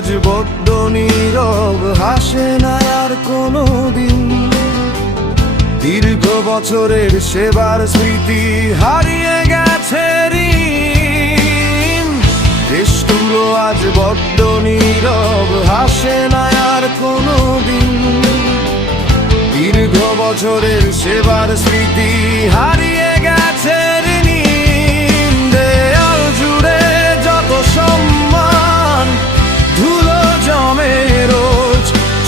আজ বড্ড নীরব, হাসে না আর কোনো দিন। দীর্ঘ বছরের সেবার স্মৃতি হারিয়ে গেছে ঋণ। দেশগুলো আজ বড্ড নীরব, হাসে না আর কোনো দিন। দীর্ঘ বছরের সেবার স্মৃতি হারিয়ে গেছে ঋণ। দেয়াল জুড়ে যত সম্মান ধুলো জমে রোজ,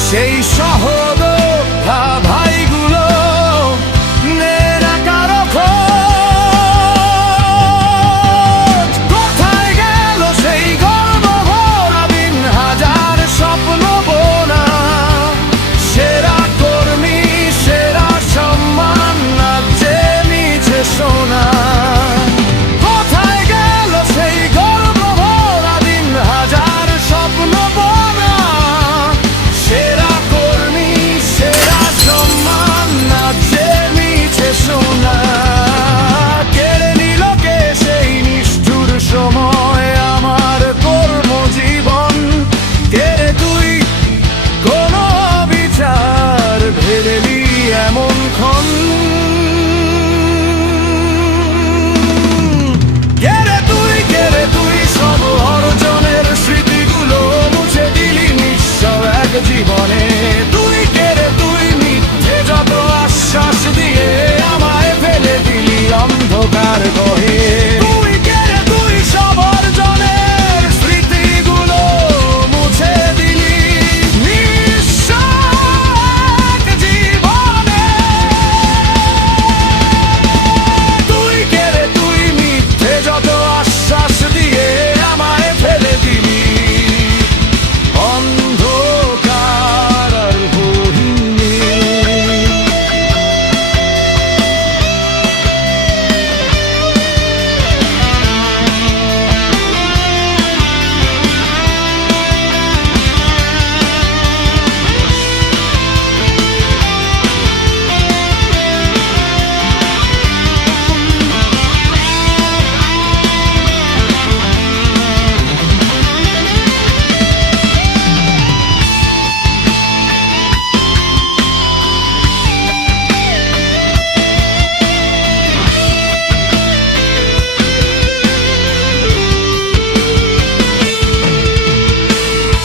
সেই সহযোদ্ধা ভাইগুলো নেয় না কারো খোঁজ। কোথায় গেল সেই গর্ব ভরা দিন, হাজার স্বপ্ন বোনা? সেরা কর্মী, সেরা সম্মান আজ যে মিছে শোনা। কোথায় গেল সেই গর্ব ভরা দিন, হাজার স্বপ্ন বোনা? সেরা কর্মী, সেরা সম্মান আজ যে মিছে শোনা। কেড়ে নিল কে সেই নিষ্ঠুর সময় আমার কর্মজীবন? কেড়ে তুই কোনো বিচার ভেবেলি এমন ক্ষণ? কেড়ে তুই সব অর্জনের স্মৃতিগুলো মুছে দিলি নিঃস্ব এক জীবনে। তুই মিথ্যে যত আশ্বাস দিয়ে আমায় ফেলে দিলি অন্ধকার গহে। তুই সব অর্জনের স্মৃতিগুলো মুছে দিলি নিঃস্ব এক জীবনে। তুই মিথ্যে যত আশ্বাস দিয়ে আমায় ফেলে দিলি অন্ধকার আর গহীনে।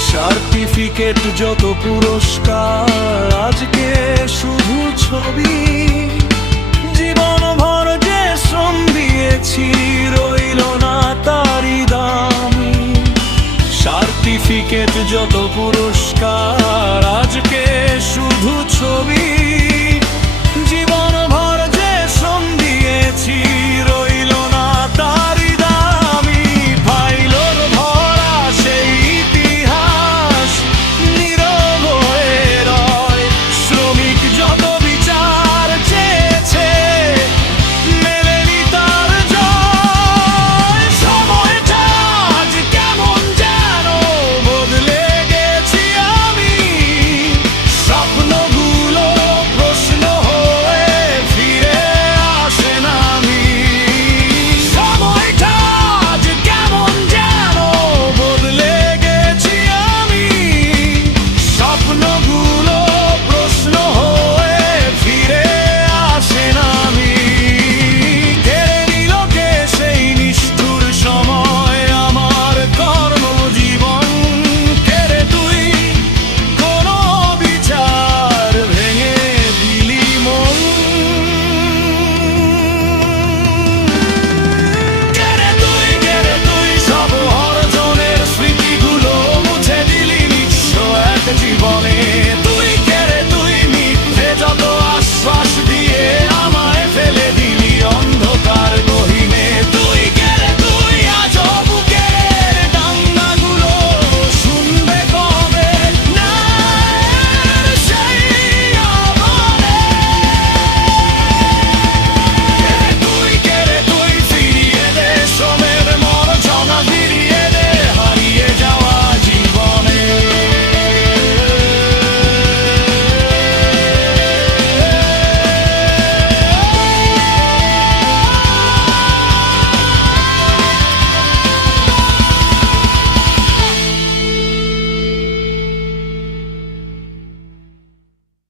সার্টিফিকেট যত পুরস্কার আজকে শুধু ছবি। জীবন ভর যে শ্রম দিয়েছি রইল না তারই দামি। সার্টিফিকেট যত পুরস্কার আজকে শুধু ছবি। জীবন